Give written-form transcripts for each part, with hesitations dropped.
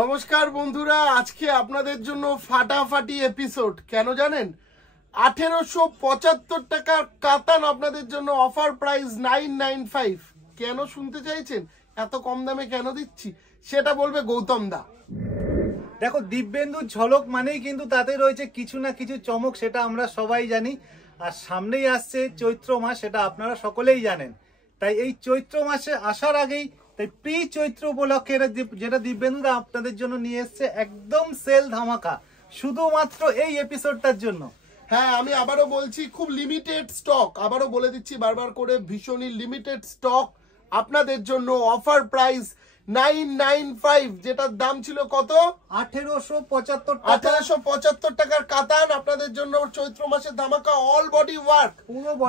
নমস্কার বন্ধুরা, আজকে আপনাদের জন্য ফাটাফাটি এপিসোড। কেন জানেন? 1875 টাকার কাতান আপনাদের জন্য অফার প্রাইস 995। কেন শুনতে চাইছেন? এত কম দামে কেন দিচ্ছি সেটা বলবে গৌতম দা। দেখো, দিব্যেন্দুর ঝলক মানেই কিন্তু তাতে রয়েছে কিছু না কিছু চমক, সেটা আমরা সবাই জানি। আর সামনেই আসছে চৈত্র মাস, সেটা আপনারা সকলেই জানেন। তাই এই চৈত্র মাসে আসার আগেই তাই প্রি চৈত্র উপলক্ষে যেটা দিব্যেন্দুরা আপনাদের জন্য নিয়ে এসছে একদম সেল ধামাকা, শুধুমাত্র এই এপিসোডটার জন্য। হ্যাঁ, আমি আবারও বলছি, খুব লিমিটেড স্টক, আবারও বলে দিচ্ছি বারবার করে, ভীষণই লিমিটেড স্টক আপনাদের জন্য। অফার প্রাইস 995, যেটার দাম ছিল কত? 1875 টাকার কাতান আপনাদের জন্য চৈত্র মাসের ধামাকা। অল বডি ওয়ার্ক,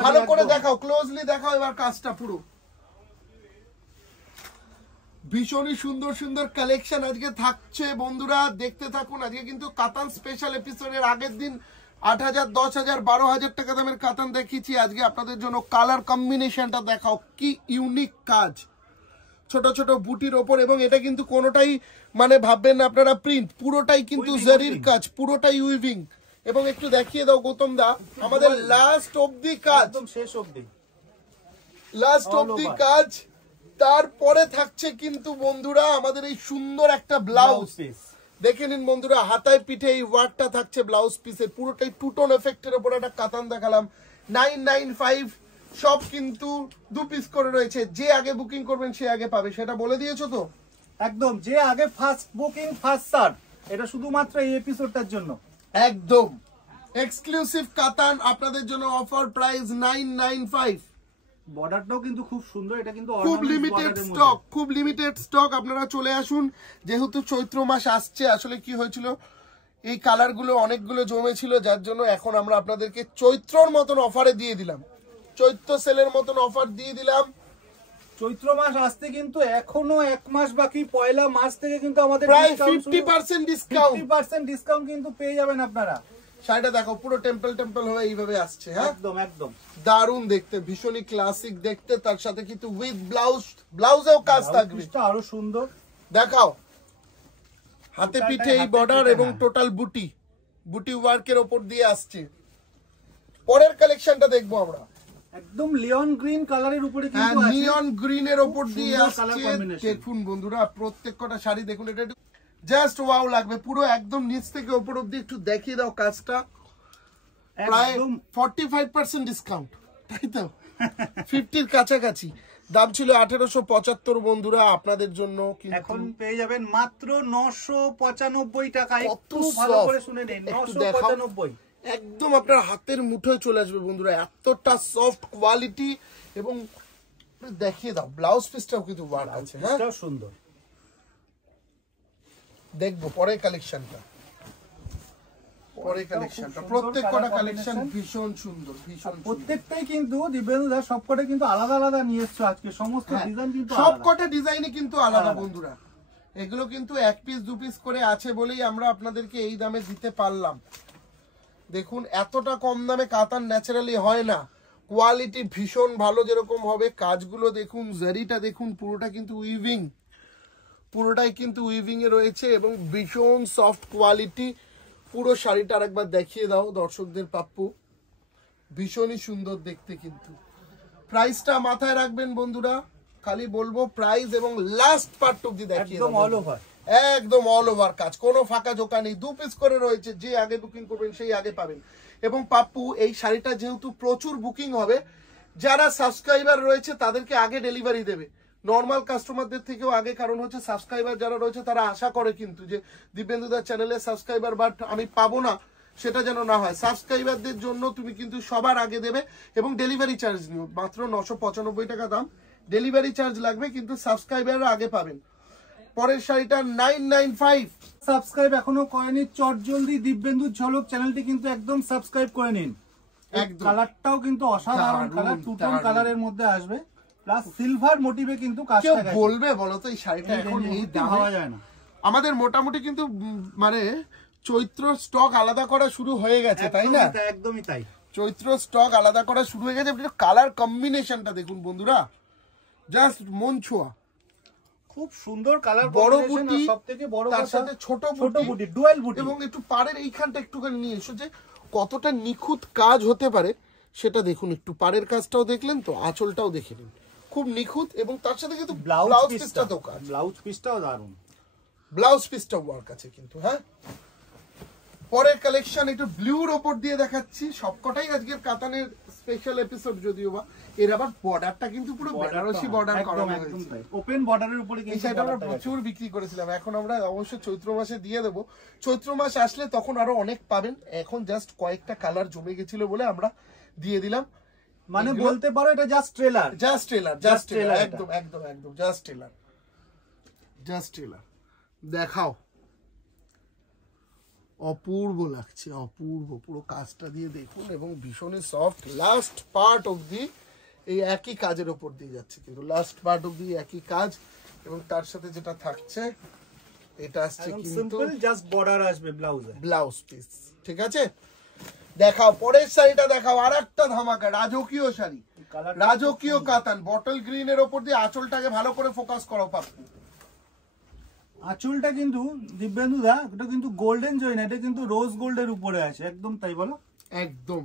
ভালো করে দেখাও, ক্লোজলি দেখাও এবার কাজটা পুরো। ভীষণই সুন্দর সুন্দর কালেকশন আজকে থাকছে বন্ধুরা, দেখতে থাকুন। আজকে কিন্তু কাতান স্পেশাল এপিসোডের আগের দিন 8000, 10000, 12000 টাকা দামের কাতান দেখিয়েছি। আজকে আপনাদের জন্য কালার কম্বিনেশনটা দেখাও, কি ইউনিক কাজ, ছোট ছোট বুটির ওপর। এবং এটা কিন্তু কোনোটাই মানে ভাববেন আপনারা প্রিন্ট, পুরোটাই কিন্তু জারির কাজ, পুরোটাই উইভিং। এবং একটু দেখিয়ে দাও গৌতম দা আমাদের লাস্ট অবধি কাজ, একদম শেষ অবধি লাস্ট অবধি কাজ। তারপরে থাকছে কিন্তু বন্ধুরা আমাদের এই সুন্দর একটা ব্লাউজ পিস। দেখে নিন বন্ধুরা, হাতায় পিঠে এই ওয়ার্কটা থাকছে ব্লাউজ পিসের, পুরোটাই টু টোন এফেক্টের উপর একটা কাতান দেখালাম। 995 সব কিন্তু 2 পিস করে রয়েছে। যে আগে বুকিং করবেন সে আগে পাবে, সেটা বলে দিয়েছো তো? একদম, যে আগে ফার্স্ট বুকিং ফার্স্ট সার্ভ। এটা শুধুমাত্র এই এপিসোডটার জন্য একদম এক্সক্লুসিভ কাতান আপনাদের জন্য। Offer price 995। বর্ডারটাও কিন্তু খুব সুন্দর, এটা কিন্তু খুব লিমিটেড স্টক, খুব লিমিটেড স্টক। আপনারা চলে আসুন, যেহেতু চৈত্র মাস আসছে। আসলে কি হয়েছিল, এই কালারগুলো অনেকগুলো জমেছিল, যার জন্য এখন আমরা আপনাদেরকে চৈত্রর মতন অফারে দিয়ে দিলাম, চৈত্র সেলের মতন অফার দিয়ে দিলাম। চৈত্র মাস আসতে কিন্তু এখনো 1 মাস বাকি। পয়লা মাস থেকে কিন্তু আমাদের প্রায় 50% ডিসকাউন্ট, 50% ডিসকাউন্ট কিন্তু পেয়ে যাবেন আপনারা। শাড়িটা দেখো, পুরো টেম্পল টেম্পল হয়ে এইভাবে আসছে। হ্যাঁ, একদম একদম দারুণ দেখতে, ভীষণই ক্লাসিক দেখতে। তার সাথে কিন্তু উইথ ব্লাউজ, ব্লাউজেও কাজ থাকবে, আরো সুন্দর। দেখাও, হাতে পিঠে এই বর্ডার এবং টোটাল বুটি, বুটি ওয়ার্কের ওপর দিয়ে আসছে। পরের কালেকশনটা দেখবো আমরা, একদম লিওন গ্রিন কালারের উপরে কিন্তু আছে, নিয়ন গ্রিনের ওপর দিয়ে আসছে। দেখুন বন্ধুরা, প্রত্যেক কটা শাড়ি দেখুন, এটা জাস্ট ওয়াও লাগবে। পুরো একদম নিচ থেকে ওপর অবধি একটু দেখিয়ে দাও কাজটা। প্রায় 45% ডিসকাউন্ট, তাই তো? 50-র কাছাকাছি। দাম ছিল 1875 বন্ধুরা, আপনাদের জন্য এখন পেয়ে যাবেন মাত্র 995 টাকায়। কত ভালো করে শুনে নিন, 995। একদম আপনার হাতের মুঠোয় চলে আসবে বন্ধুরা, এতটা সফট কোয়ালিটি। এবং দেখিয়ে দাও ব্লাউজ পিসটাও কিন্তু ওয়ার্ক আছে। হ্যাঁ, সুন্দর। দেখবো পরের কালেকশনটা, পরের কালেকশনটা। প্রত্যেক কটা কালেকশন ভীষণ সুন্দর, ভীষণ প্রত্যেকটাই কিন্তু দিব্যেন্দুদা সবকটা কিন্তু আলাদা আলাদা নিয়ে এসছো আজকে। সমস্ত ডিজাইন কিন্তু সবকটা ডিজাইনই কিন্তু আলাদা বন্ধুরা। এগুলো কিন্তু 1 পিস 2 পিস করে আছে বলেই আমরা আপনাদেরকে এই দামে দিতে পারলাম। দেখুন, এতটা কম দামে কাতান ন্যাচারালি হয় না, কোয়ালিটি ভীষণ ভালো যেরকম হবে। কাজগুলো দেখুন, জারিটা দেখুন, পুরোটা কিন্তু উইভিং, পুরোটাই কিন্তু উইভিং এ রয়েছে এবং ভীষণ সফট কোয়ালিটি। পুরো শাড়িটা আরেকবার দেখিয়ে দাও দর্শকদের পাপ্পু, ভীষণই সুন্দর দেখতে। কিন্তু প্রাইসটা মাথায় রাখবেন বন্ধুরা, খালি বলবো প্রাইস এবং লাস্ট পার্ট অবধি দেখিয়ে দাও। একদম অল ওভার কাজ, কোনো ফাঁকা জোকা নেই। 2 পিস করে রয়েছে, যে আগে বুকিং করবেন সেই আগে পাবেন। এবং পাপ্পু, এই শাড়িটা যেহেতু প্রচুর বুকিং হবে, যারা সাবস্ক্রাইবার রয়েছে তাদেরকে আগে ডেলিভারি দেবে, নর্মাল কাস্টমারদের থেকেও আগে। কারণ হচ্ছে সাবস্ক্রাইবার যারা রয়েছে তারা আশা করে কিন্তু যে দিব্যেন্দুদার চ্যানেলে সাবস্ক্রাইবার বাট আমি পাবো না, সেটা যেন না হয়। সাবস্ক্রাইবারদের জন্য তুমি কিন্তু সবার আগে দেবে এবং ডেলিভারি চার্জ নিও, মাত্র 995 টাকা দাম। ডেলিভারি চার্জ লাগবে, কিন্তু সাবস্ক্রাইবাররা আগে পাবেন। পরের শাড়িটা 995। সাবস্ক্রাইব এখনো করেনি, চটজলদি দিব্যেন্দুর ঝলক চ্যানেলটি কিন্তু একদম সাবস্ক্রাইব করে নিন। কালারটাও কিন্তু অসাধারণ কালার, টু টোন কালারের মধ্যে আসবে, প্লাস সিলভার মোটিভে কিন্তু কাজটা গেছে। বলবে বলো তো এই শাড়িটা এখন এই দামে পাওয়া যায় না? আমাদের মোটামুটি কিন্তু মানে চৈত্র স্টক আলাদা করা শুরু হয়ে গেছে, তাই না? একদমই তাই, চৈত্র স্টক আলাদা করা শুরু হয়ে গেছে। কালার কম্বিনেশনটা দেখুন বন্ধুরা, জাস্ট মন ছোঁয়া। খুব সুন্দর কালার বড় বুটি, সবথেকে বড় তার কথা সাথে ছোট বুটি ডুয়াল বুটি, এবং একটু পাড়ের এইখানটা একটুখানি নিয়ে এসো যে কতটা নিখুঁত কাজ হতে পারে সেটা দেখুন। একটু পাড়ের কাজটাও দেখলেন তো, আঁচলটাও দেখে নিন, খুব নিখুঁত। এবং তার সাথে কিন্তু ব্লাউজ পিসটাও কাজ, ব্লাউজ পিসটাও দারুণ, ব্লাউজ পিসটাও ওয়ার্ক আছে কিন্তু। হ্যাঁ, পরের কালেকশন একটু ব্লুর ওপর দিয়ে দেখাচ্ছি। সবকটাই আজকের কাতানের স্পেশাল এপিসোড, যদিও বা এর আবার বর্ডারটা কিন্তু পুরো বেনারসি বর্ডার করা হয়েছে, ওপেন বর্ডারের উপরে এই সাইড আমরা প্রচুর বিক্রি করেছিলাম। এখন আমরা অবশ্যই চৈত্র মাসে দিয়ে দেবো, চৈত্র মাস আসলে তখন আরো অনেক পাবেন। এখন জাস্ট কয়েকটা কালার জমে গেছিল বলে আমরা দিয়ে দিলাম। মানে বলতে পারো এটা জাস্ট ট্রেলার, জাস্ট ট্রেলার, একদম একদম একদম জাস্ট ট্রেলার। দেখাও, অপূর্ব লাগছে, অপূর্ব। পুরো কাজটা দিয়ে দেখুন, এবং ভীষণই সফট। লাস্ট পার্ট অবধি এই একই কাজের ওপর দিয়ে যাচ্ছে, কিন্তু লাস্ট পার্ট অবধি একই কাজ। এবং তার সাথে যেটা থাকছে এটা আসছে কিন্তু সিম্পল জাস্ট বর্ডার আসবে ব্লাউজে, ব্লাউজ পিস। ঠিক আছে, দেখাও পরের শাড়িটা, দেখাও আর একটা ধামাকা রাজকীয় শাড়ি, রাজকীয় কাতান, বটল গ্রিন এর ওপর দিয়ে আঁচলটাকে ভালো করে ফোকাস করো পাপ্পু। আঁচলটা কিন্তু দিব্যেন্দু দা, এটা কিন্তু গোল্ডেন জয় না, এটা কিন্তু রোজ গোল্ডের উপরে আছে, একদম তাই বলো, একদম।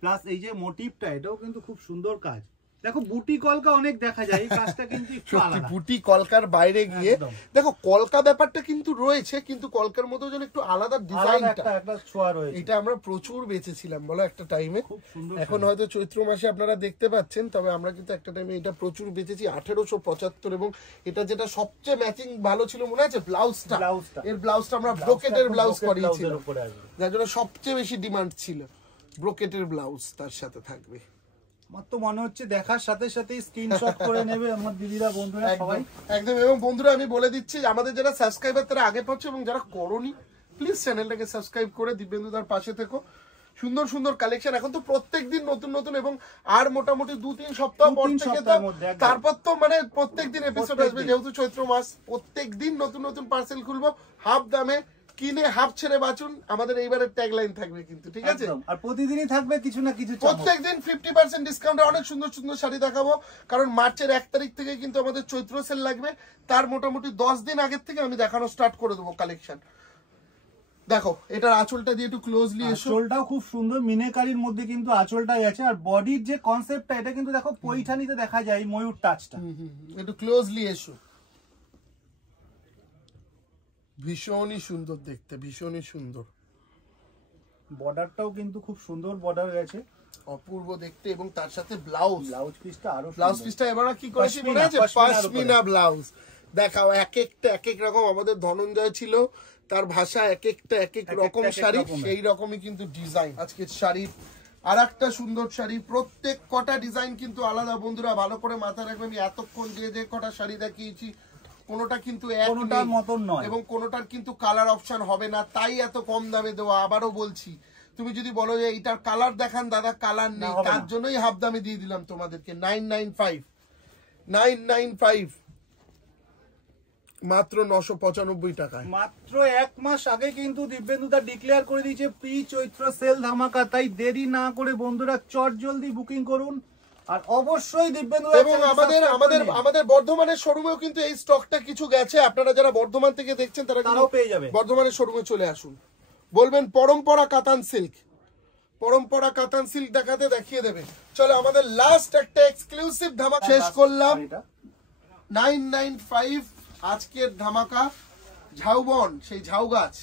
প্লাস এই যে মোটিভটা, এটাও কিন্তু খুব সুন্দর কাজ। দেখো বুটি কলকা অনেক দেখা যায়, এই কাজটা কিন্তু একটু সত্যি আলাদা। বুটি কলকার বাইরে গিয়ে দেখো, কলকা ব্যাপারটা কিন্তু রয়েছে, কিন্তু কলকার মতো যেন একটু আলাদা ডিজাইনটা, একটা ছোঁয়া রয়েছে। এটা আমরা প্রচুর বেচেছিলাম বলো একটা টাইমে। খুব সুন্দর। এখন হয়তো চৈত্র মাসে আপনারা দেখতে পাচ্ছেন, তবে আমরা কিন্তু একটা টাইমে এটা প্রচুর বেচেছি 1875। এবং এটা যেটা সবচেয়ে ম্যাচিং ভালো ছিল মনে আছে, ব্লাউজটা, এর ব্লাউজটা আমরা ব্রোকেটের ব্লাউজ করিয়েছিলাম, যার জন্য সবচেয়ে বেশি ডিমান্ড ছিল। ব্রোকেটের ব্লাউজ তার সাথে থাকবে। আমার তো মনে হচ্ছে দেখার সাথে সাথে স্ক্রিনশট করে নেবে আমার দিদিরা, বন্ধুরা সবাই একদম। এবং বন্ধুরা আমি বলে দিচ্ছি, আমাদের যারা সাবস্ক্রাইবার তারা আগে পাচ্ছে, এবং যারা করোনি প্লিজ চ্যানেলটাকে সাবস্ক্রাইব করে দিব্যেন্দুদার পাশে থেকো। সুন্দর সুন্দর কালেকশন এখন তো প্রত্যেকদিন নতুন নতুন, এবং আর মোটামুটি 2-3 সপ্তাহ পর থেকে তো তারপর তো মানে প্রত্যেকদিন এপিসোড আসবে, যেহেতু চৈত্র মাস প্রত্যেকদিন নতুন নতুন পার্সেল খুলবো হাফ দামে, কিনে হাফ ছেড়ে বাঁচুন, আমাদের এইবারের ট্যাগলাইন থাকবে কিন্তু। ঠিক আছে, আর প্রতিদিনই থাকবে কিছু না কিছু, প্রত্যেকদিন 50% ডিসকাউন্টে অনেক সুন্দর সুন্দর শাড়ি দেখাবো। কারণ মার্চের 1 তারিখ থেকে কিন্তু আমাদের চৈত্র সেল লাগবে, তার মোটামুটি 10 দিন আগের থেকে আমি দেখানো স্টার্ট করে দেবো কালেকশন। দেখো এটার আঁচলটা দিয়ে একটু ক্লোজলি এসো, আঁচলটাও খুব সুন্দর মিনেকারির মধ্যে কিন্তু আঁচলটাই আছে। আর বডির যে কনসেপ্টটা, এটা কিন্তু দেখো পৈঠানিতে দেখা যায় ময়ূর টাচটা। একটু ক্লোজলি এসো, ভীষণই সুন্দর দেখতে, ভীষণই সুন্দর। বর্ডারটাও কিন্তু খুব সুন্দর বর্ডার গেছে, অপূর্ব দেখতে। এবং তার সাথে ব্লাউজ পিসটা আরো, ব্লাউজ পিসটা এবার কি করেছি মনে আছে, পশমিনা ব্লাউজ। দেখাও এক একটা এক এক রকম। আমাদের ধনঞ্জয় ছিল, তার ভাষা এক একটা এক এক রকম শাড়ি, সেই রকমই কিন্তু ডিজাইন। আজকের শাড়ি আর একটা সুন্দর শাড়ি, প্রত্যেক কটা ডিজাইন কিন্তু আলাদা। বন্ধুরা ভালো করে মাথায় রাখবে, আমি এতক্ষণ যে কটা শাড়ি দেখিয়েছি কোনোটা কিন্তু কোনোটার মতন নয়, এবং কোনোটার কিন্তু কালার অপশন হবে না, তাই এত কম দামে দেওয়া। আবারও বলছি, তুমি যদি বলো যে এইটার কালার দেখান দাদা, কালার নেই, তার জন্যই হাফ দামে দিয়ে দিলাম তোমাদেরকে 995 মাত্র 995 টাকায়। মাত্র 1 মাস আগে কিন্তু দিব্যেন্দুদা ডিক্লেয়ার করে দিয়েছে প্রি চৈত্র সেল ধামাকা, তাই দেরি না করে বন্ধুরা চট জলদি বুকিং করুন। আর অবশ্যই দিব্যেন্দু, এবং আমাদের বর্ধমানের শোরুমেও কিন্তু এই স্টকটা কিছু গেছে, আপনারা যারা বর্ধমান থেকে দেখছেন তারা কিন্তু পেয়ে যাবে। বর্ধমানের শোরুমে চলে আসুন, বলবেন পরম্পরা কাতান সিল্ক, পরম্পরা কাতান সিল্ক দেখাতে দেখিয়ে দেবে। চলো আমাদের লাস্ট একটা এক্সক্লুসিভ ধামাকা শেষ করলাম, 995 আজকের ধামাকা। ঝাউবন, সেই ঝাউ গাছ,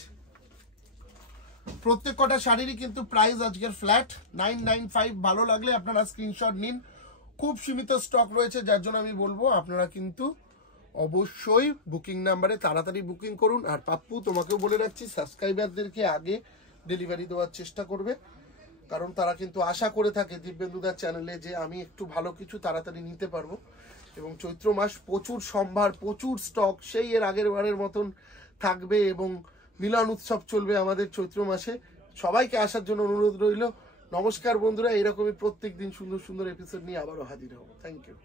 প্রত্যেক কটা শাড়িরই কিন্তু প্রাইস আজকের ফ্ল্যাট 995। ভালো লাগলে আপনারা স্ক্রিনশট নিন, খুব সীমিত স্টক রয়েছে, যার জন্য আমি বলবো আপনারা কিন্তু অবশ্যই বুকিং নাম্বারে তাড়াতাড়ি বুকিং করুন। আর পাপ্পু তোমাকেও বলে রাখছি, সাবস্ক্রাইবারদেরকে আগে ডেলিভারি দেওয়ার চেষ্টা করবে, কারণ তারা কিন্তু আশা করে থাকে দিব্যেন্দুদার চ্যানেলে যে আমি একটু ভালো কিছু তাড়াতাড়ি নিতে পারবো। এবং চৈত্র মাস প্রচুর সম্ভার, প্রচুর স্টক সেই এর আগের বারের মতন থাকবে, এবং মিলন উৎসব চলবে আমাদের চৈত্র মাসে। সবাইকে আসার জন্য অনুরোধ রইল। নমস্কার বন্ধুরা, এরকমই প্রত্যেক দিন সুন্দর সুন্দর এপিসোড নিয়ে আবারও হাজির হব। Thank you.